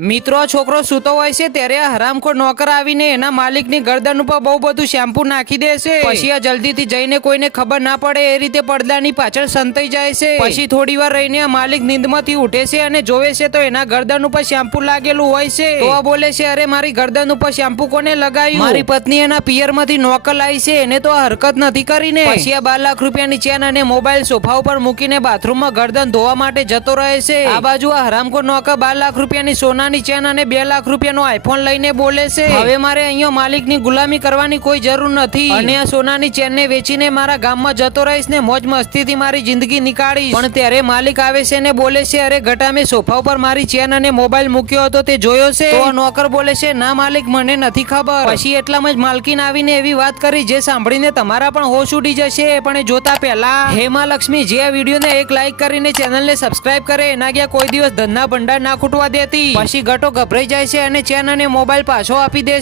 મિત્રો છોકરો સૂતો હોય છે ત્યારે આ હરામખોર નોકર આવીને એના માલિકની ગરદન ઉપર બહુ બધું શેમ્પુ નાખી દે છે. પછી આ જલ્દીથી જઈને કોઈને ખબર ના પડે એ રીતે પડદાની પાછળ સંતાઈ જાય છે. પછી થોડી વાર રહીને આ માલિક નીંદમાંથી ઉઠે છે અને જોવે છે તો એના ગરદન ઉપર શેમ્પુ લાગેલું હોય છે. તો આ બોલે છે, અરે મારી ગરદન ઉપર શેમ્પુ કોને લગાવ્યું? મારી પત્ની એના પિયરમાંથી નોકર લાવી છે, એને તો આ હરકત નથી કરીને. પછી આ 12 લાખ રૂપિયાની ચેન અને મોબાઈલ સોફા ઉપર મૂકીને બાથરૂમમાં ગરદન ધોવા માટે જતો રહે છે. આ બાજુ આ હરામખોર નોકર 12 લાખ રૂપિયાની સોના ચેન અને 2 લાખ રૂપિયાનો આઈફોન લઈને બોલે છે, હવે મારે અહીંયા માલિકની ગુલામી કરવાની કોઈ જરૂર નથી અને આ સોનાની ચેનને વેચીને મારા ગામમાં જતો રહીશ ને મોજ મસ્તીથી મારી જિંદગી નીકાળીશ. પણ ત્યારે માલિક આવે છે ને બોલે છે, અરે ઘટા મેં સોફા ઉપર મારી ચેન અને મોબાઈલ મૂક્યો હતો તે જોયો છે? તો નોકર બોલે છે, ના માલિક મને નથી ખબર. પછી એટલામાં જ માલકીન આવીને એવી વાત કરી જે સાંભળીને તમારા પણ હોશ ઉડી જશે. પણ એ જોતા પહેલા હેમા લક્ષ્મી જે આ વિડીયોને એક લાઈક કરીને ચેનલને સબસ્ક્રાઇબ કરે એના ગયા કોઈ દિવસ ધનના ભંડાર ના ખૂટવા દેતી. પછી ગટો ગભરાઈ જાય છે અને ચેન અને મોબાઈલ પાછો આપી દે છે.